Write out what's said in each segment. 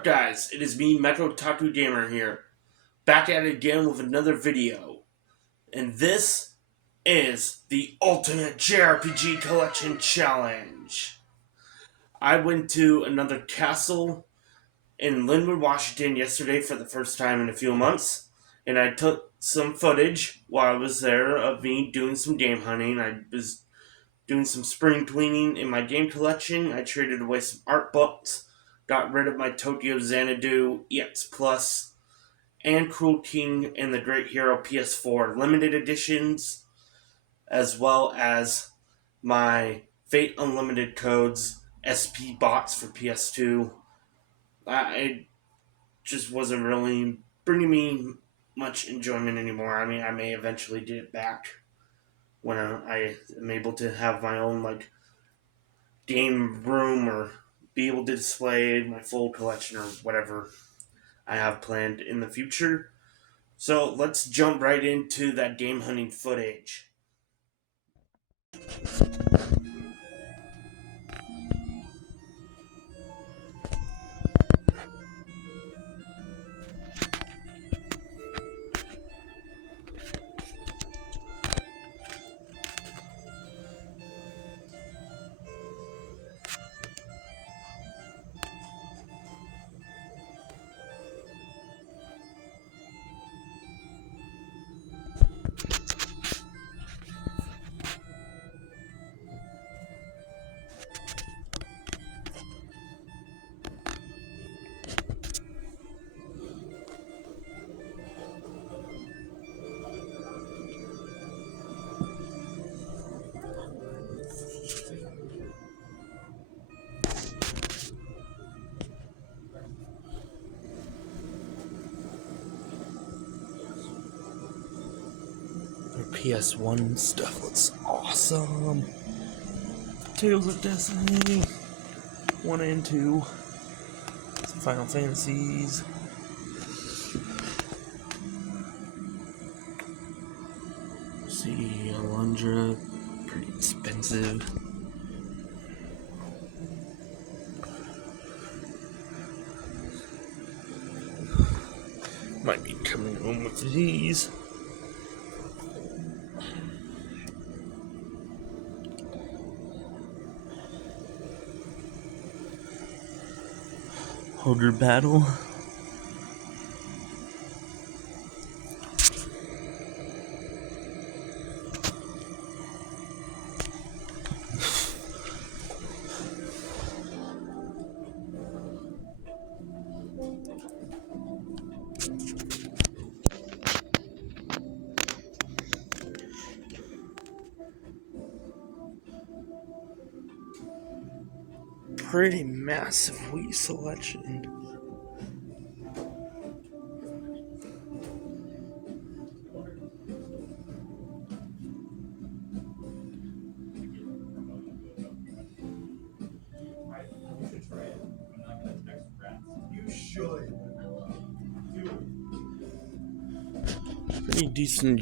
up, guys? It is me, Metro Tattoo Gamer here, back at it again with another video. And this is the Ultimate Jrpg Collection Challenge. I went to another castle in Lynnwood, Washington yesterday for the first time in a few months. And I took some footage while I was there of me doing some game hunting. I was doing some spring cleaning in my game collection. I traded away some art books, got rid of my Tokyo Xanadu EX Plus, and Cruel King and the Great Hero PS4 limited editions, as well as my Fate Unlimited Codes SP box for PS2. It just wasn't really bringing me much enjoyment anymore. I mean, I may eventually get it back when I am able to have my own game room or be able to display my full collection or whatever I have planned in the future. So let's jump right into that game hunting footage. PS1 stuff looks awesome. Tales of Destiny 1 and 2. Some Final Fantasies. See, Alundra, pretty expensive. Might be coming home with these. Ogre Battle. Pretty massive Wii selection. Pretty decent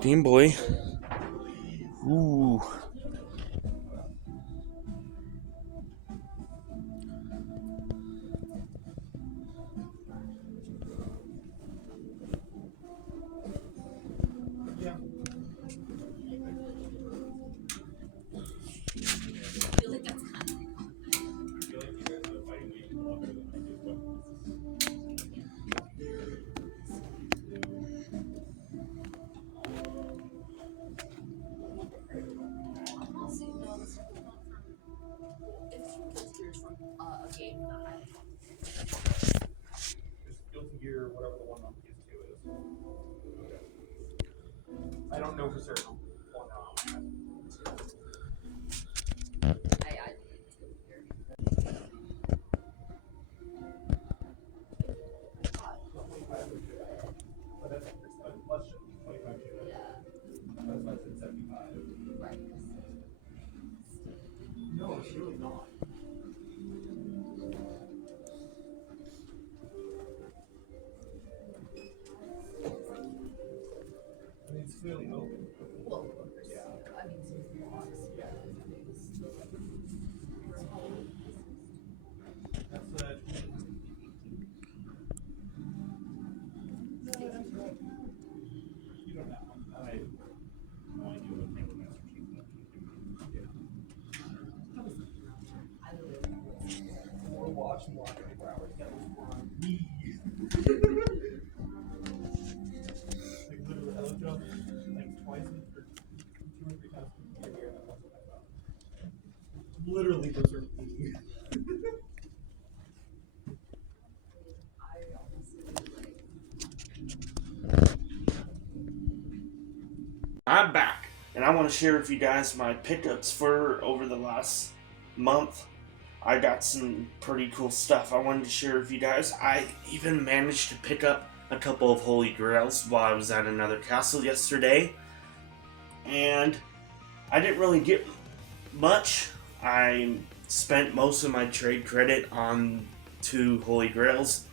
Game Boy. Ooh. Gear, whatever the one on PS2 is. I don't know for certain or not. But that's a question. 25 gigabytes. That's why I said 75. Right. No, it's really not. I mean, it's clearly open. Well, Literally those are me. I'm back, and I want to share with you guys my pickups for over the last month. I got some pretty cool stuff I wanted to share with you guys. I even managed to pick up a couple of holy grails while I was at another castle yesterday, and I didn't really get much. I spent most of my trade credit on 2 holy grails,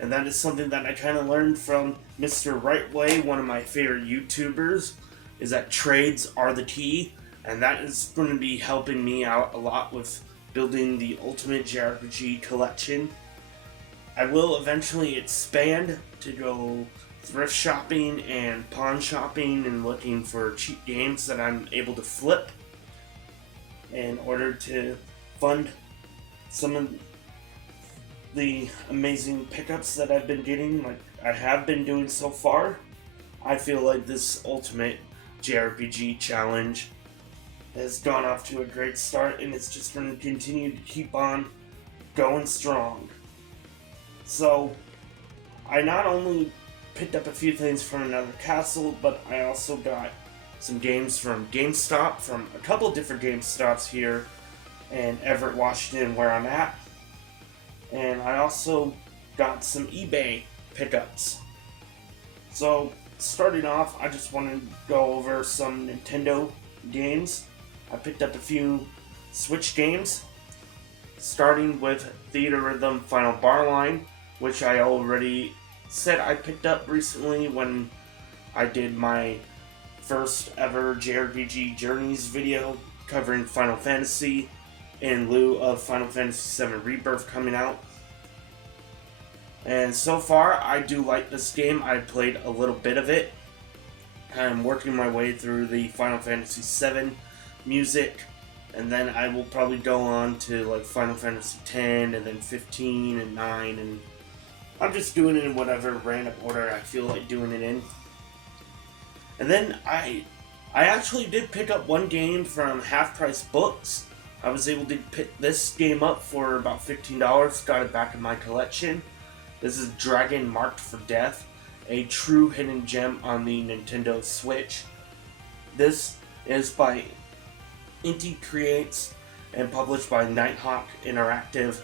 and that is something that I kind of learned from Mr. Rightway, one of my favorite YouTubers, is that trades are the key, and that is going to be helping me out a lot with building the ultimate Jrpg collection. I will eventually expand to go thrift shopping and pawn shopping and looking for cheap games that I'm able to flip in order to fund some of the amazing pickups that I've been getting, like I have been doing so far. I feel like this ultimate Jrpg challenge has gone off to a great start, and it's just going to continue to keep on going strong. So I not only picked up a few things from another castle, but I also got some games from GameStop, from a couple different GameStops here in Everett, Washington, where I'm at. And I also got some eBay pickups. So starting off, I just want to go over some Nintendo games. I picked up a few Switch games, starting with Theater Rhythm Final Bar Line, which I already said I picked up recently when I did my first ever Jrpg Journeys video covering Final Fantasy in lieu of Final Fantasy VII Rebirth coming out. And so far, I do like this game. I played a little bit of it. I'm working my way through the Final Fantasy VII music, and then I will probably go on to like Final Fantasy X, and then 15 and 9, and I'm just doing it in whatever random order I feel like doing it in. And then I actually did pick up one game from Half Price Books. I was able to pick this game up for about $15, got it back in my collection. This is Dragon Marked for Death, a true hidden gem on the Nintendo Switch. This is by Inti Creates and published by Nighthawk Interactive,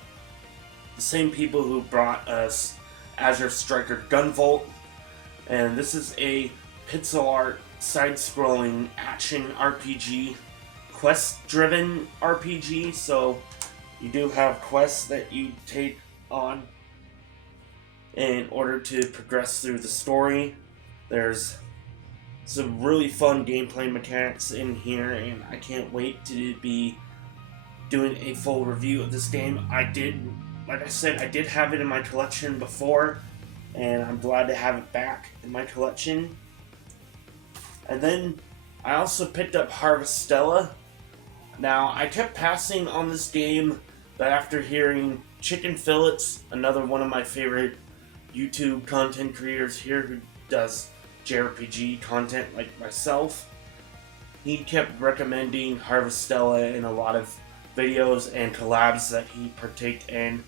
the same people who brought us Azure Striker Gunvolt. And this is a pixel art, side-scrolling action RPG, quest-driven RPG, so you do have quests that you take on in order to progress through the story. There's some really fun gameplay mechanics in here, and I can't wait to be doing a full review of this game. Like I said, I did have it in my collection before, and I'm glad to have it back in my collection. And then I also picked up Harvestella. Now, I kept passing on this game, but after hearing Chicken Fillets, another one of my favorite YouTube content creators here who does Jrpg content like myself, he kept recommending Harvestella in a lot of videos and collabs that he partaked in,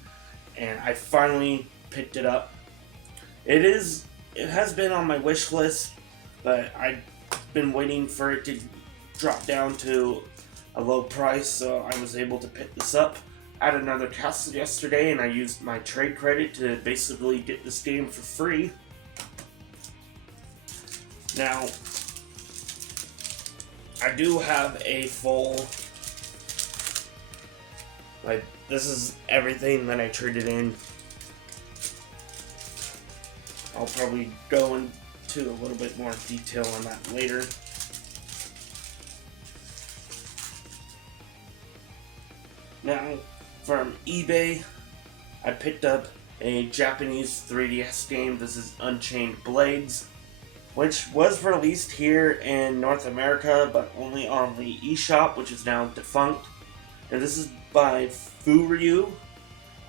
and I finally picked it up. It has been on my wish list, but I've been waiting for it to drop down to a low price, so I was able to pick this up at another castle yesterday, and I used my trade credit to basically get this game for free. Now, I do have a full, like, this is everything that I traded in. I'll probably go into a little bit more detail on that later. Now, from eBay, I picked up a Japanese 3DS game. This is Unchained Blades, which was released here in North America, but only on the eShop, which is now defunct. And this is by Furyu.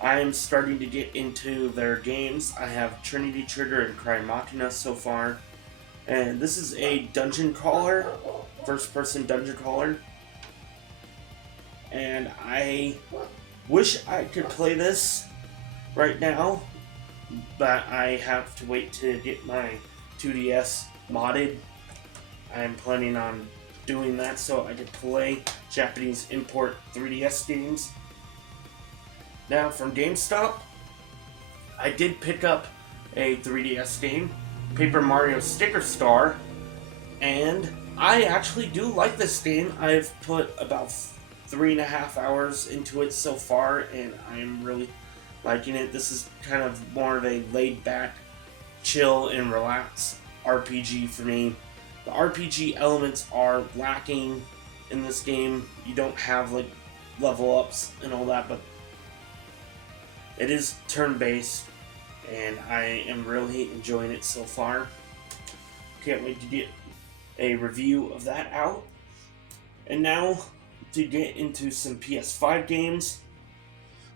I am starting to get into their games. I have Trinity Trigger and Cry Machina so far. And this is a dungeon crawler, first-person dungeon crawler. and I wish I could play this right now, but I have to wait to get my 2DS modded. I'm planning on doing that so I can play Japanese import 3DS games. Now, from GameStop, I did pick up a 3DS game, Paper Mario Sticker Star, and I actually do like this game. I've put about 3.5 hours into it so far, and I'm really liking it. This is kind of more of a laid-back, chill and relax RPG for me. The RPG elements are lacking in this game. You don't have like level ups and all that, but it is turn-based, and I am really enjoying it so far. Can't wait to get a review of that out. And now to get into some PS5 games.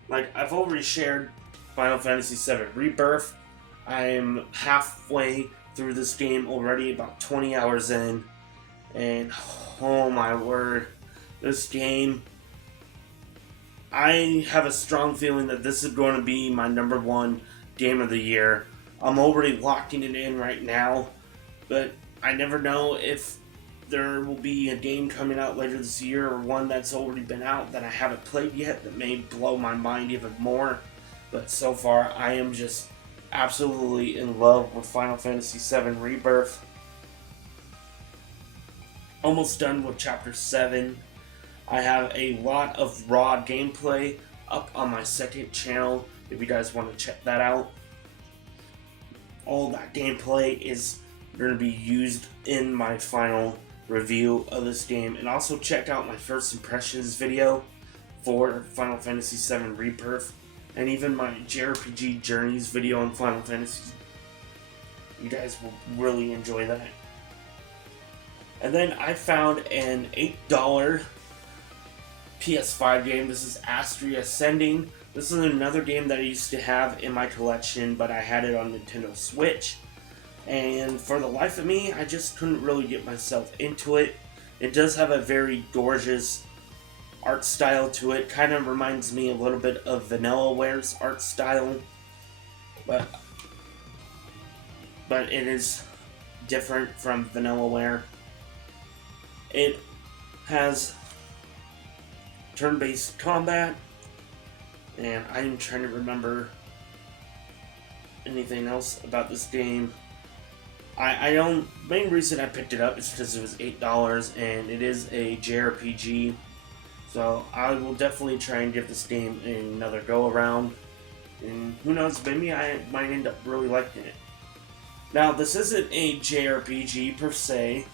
Like I've already shared Final Fantasy VII Rebirth. I am halfway through this game already, about 20 hours in, and oh my word, this game, I have a strong feeling that this is going to be my #1 game of the year. I'm already locking it in right now, but I never know if there will be a game coming out later this year or one that's already been out that I haven't played yet that may blow my mind even more. But so far, I am just absolutely in love with Final Fantasy VII Rebirth. Almost done with Chapter 7. I have a lot of raw gameplay up on my second channel if you guys want to check that out. All that gameplay is going to be used in my final review of this game. And also check out my first impressions video for Final Fantasy VII Rebirth, and even my Jrpg Journeys video on Final Fantasy. You guys will really enjoy that. And then I found an $8 PS5 game. This is Astria Ascending. This is another game that I used to have in my collection, but I had it on Nintendo Switch. And for the life of me, I just couldn't really get myself into it. It does have a very gorgeous art style to it. Kind of reminds me a little bit of Vanilleware's art style, but it is different from Vanillaware. It has turn-based combat, and I'm trying to remember anything else about this game. I don't. Main reason I picked it up is because it was $8 and it is a Jrpg. So I will definitely try and give this game another go around, and who knows, maybe I might end up really liking it. Now, this isn't a Jrpg per se,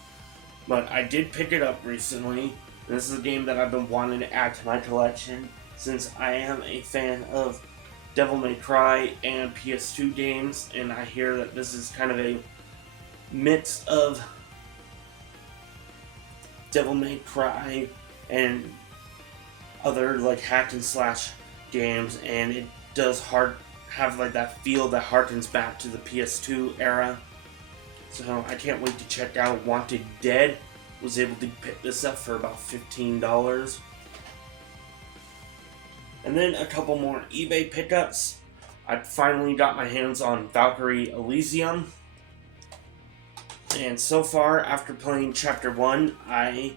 but I did pick it up recently. This is a game that I've been wanting to add to my collection since I am a fan of Devil May Cry and PS2 games, and I hear that this is kind of a mix of Devil May Cry and other like hack and slash games, and it does have like that feel that harkens back to the PS2 era. So I can't wait to check out Wanted Dead. Was able to pick this up for about $15. And then a couple more eBay pickups. I finally got my hands on Valkyrie Elysium. And so far, after playing Chapter 1, I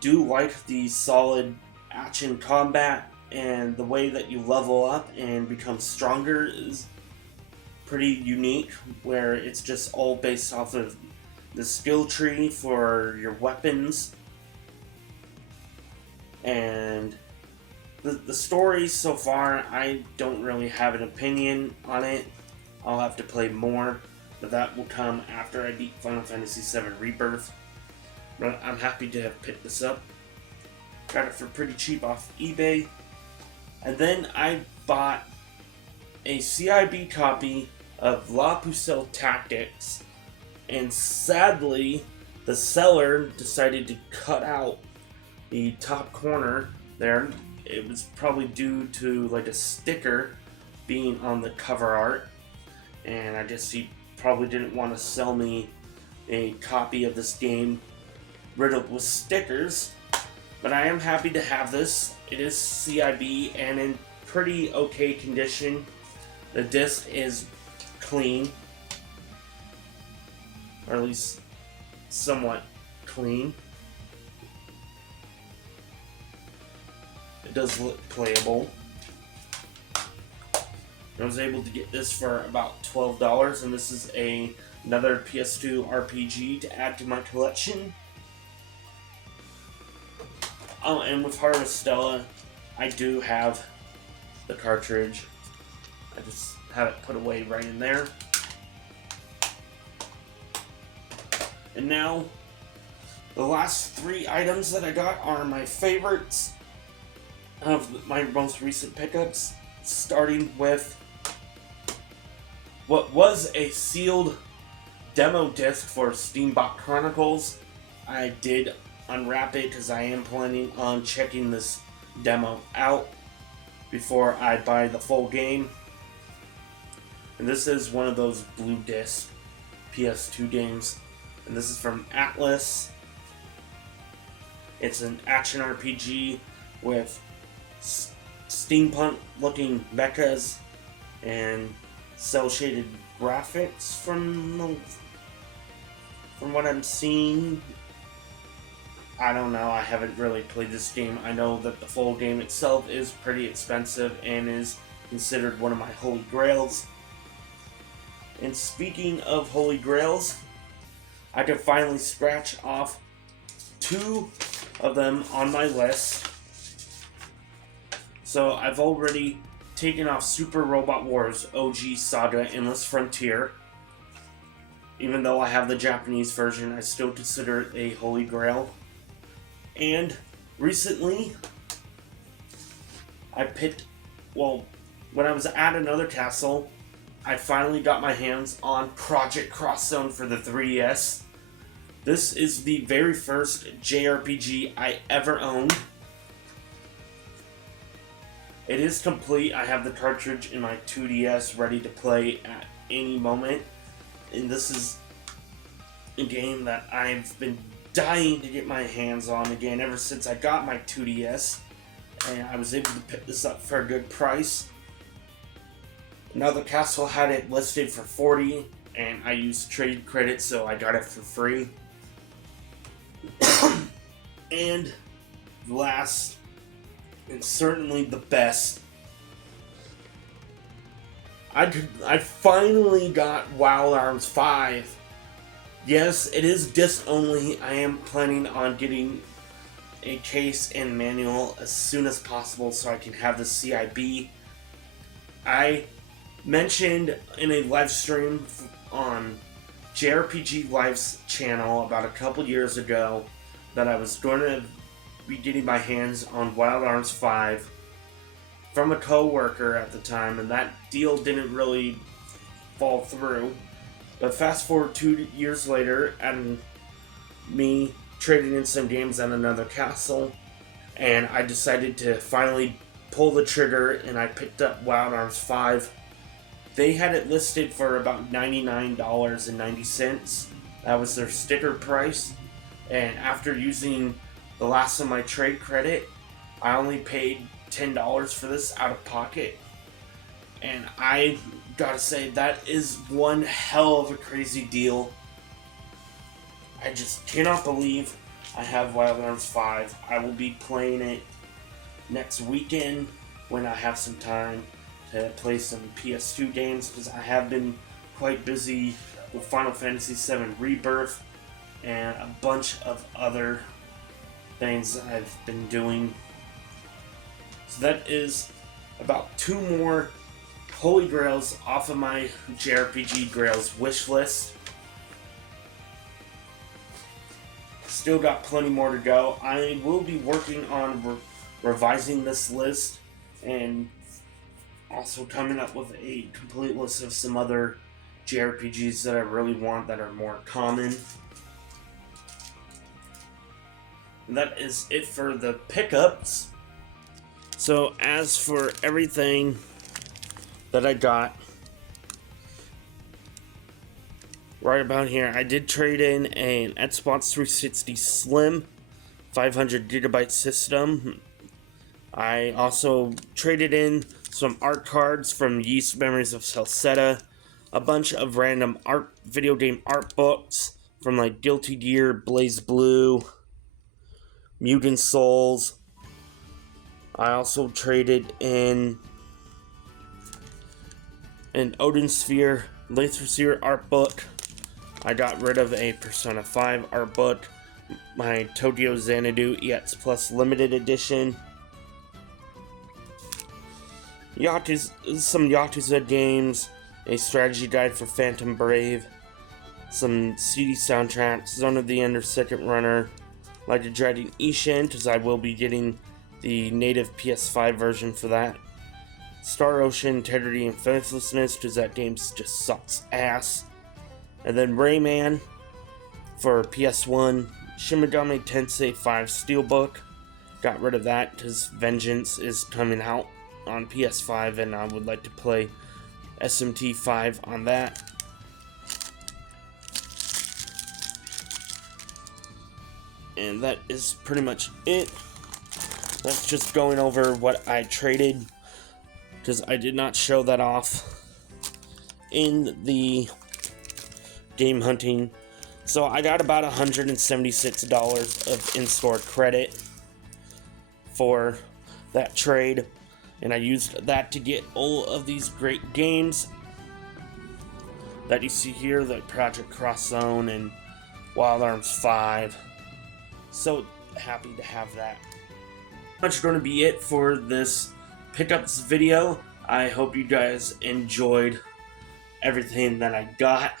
do like the solid action combat, and the way that you level up and become stronger is pretty unique, where it's just all based off of the skill tree for your weapons. And the story so far, I don't really have an opinion on it. I'll have to play more, but that will come after I beat Final Fantasy VII Rebirth. But I'm happy to have picked this up. Got it for pretty cheap off eBay. And then I bought a CIB copy of La Pucelle Tactics, and sadly the seller decided to cut out the top corner there. It was probably due to like a sticker being on the cover art, and I guess he probably didn't want to sell me a copy of this game riddled with stickers. But I am happy to have this. It is CIB and in pretty okay condition. The disc is clean, or at least somewhat clean. It does look playable. I was able to get this for about $12, and this is another PS2 RPG to add to my collection. Oh, and with Harvestella, I do have the cartridge. I just have it put away right in there. And now, the last 3 items that I got are my favorites of my most recent pickups, starting with what was a sealed demo disc for Steambot Chronicles. I did unwrap it because I am planning on checking this demo out before I buy the full game. And this is one of those blue disc PS2 games, and this is from Atlas. It's an action RPG with steampunk looking mechas and cel shaded graphics from what I'm seeing. I don't know, I haven't really played this game. I know that the full game itself is pretty expensive and is considered one of my holy grails. And speaking of holy grails, I can finally scratch off 2 of them on my list. So I've already taken off Super Robot Wars OG Saga Endless Frontier. Even though I have the Japanese version, I still consider it a holy grail. And recently, when I was at another castle, I finally got my hands on Project Cross Zone for the 3DS. This is the very first JRPG I ever owned. It is complete. I have the cartridge in my 2DS ready to play at any moment. And this is a game that I've been dying to get my hands on again ever since I got my 2DS. And I was able to pick this up for a good price. Another castle had it listed for $40, and I used trade credits, so I got it for free. And last, and certainly the best, I finally got Wild Arms 5. Yes, it is disc only. I am planning on getting a case and manual as soon as possible so I can have the CIB. I mentioned in a live stream on Jrpg Live's channel about a couple years ago that I was going to be getting my hands on Wild Arms 5 from a co-worker at the time, and that deal didn't really fall through. But fast forward 2 years later, and me trading in some games at another castle, and I decided to finally pull the trigger, and I picked up Wild Arms 5. They had it listed for about $99.90. That was their sticker price. And after using the last of my trade credit, I only paid $10 for this out of pocket. And I gotta say, that is one hell of a crazy deal. I just cannot believe I have Wild Arms 5. I will be playing it next weekend when I have some time to play some PS2 games, because I have been quite busy with Final Fantasy VII Rebirth and a bunch of other things that I've been doing. So that is about 2 more Holy Grails off of my Jrpg Grails wish list. Still got plenty more to go. I will be working on revising this list and also coming up with a complete list of some other JRPGs that I really want that are more common. And that is it for the pickups. So as for everything that I got, right about here, I did trade in an Xbox 360 Slim 500 gigabyte system. I also traded in some art cards from Yeast Memories of Celceta, a bunch of random video game art books from like Guilty Gear, Blaze Blue, Mutant Souls. I also traded in an Odin Sphere, Laser Sphere art book. I got rid of a Persona 5 art book, my Tokyo Xanadu EX Plus limited edition, some Yakuza games, a strategy guide for Phantom Brave, some CD soundtracks, Zone of the Ender Second Runner, Like a Dragon Ishin, because I will be getting the native PS5 version for that, Star Ocean Integrity and Faithlessness, because that game just sucks ass, and then Rayman for PS1, Shin Megami Tensei 5 Steelbook, got rid of that because Vengeance is coming out on PS5 and I would like to play SMT 5 on that. And that is pretty much it. That's just going over what I traded, because I did not show that off in the game hunting. So I got about $176 of in-store credit for that trade, and I used that to get all of these great games that you see here, like Project Cross Zone and Wild Arms 5. So happy to have that. That's going to be it for this pickups video. I hope you guys enjoyed everything that I got.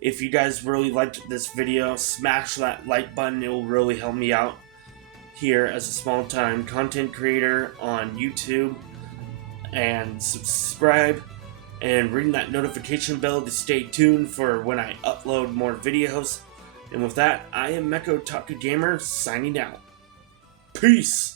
If you guys really liked this video, smash that like button. It will really help me out here as a small-time content creator on YouTube. And subscribe and ring that notification bell to stay tuned for when I upload more videos. And with that, I am Mecha Otaku Gamer signing out. Peace!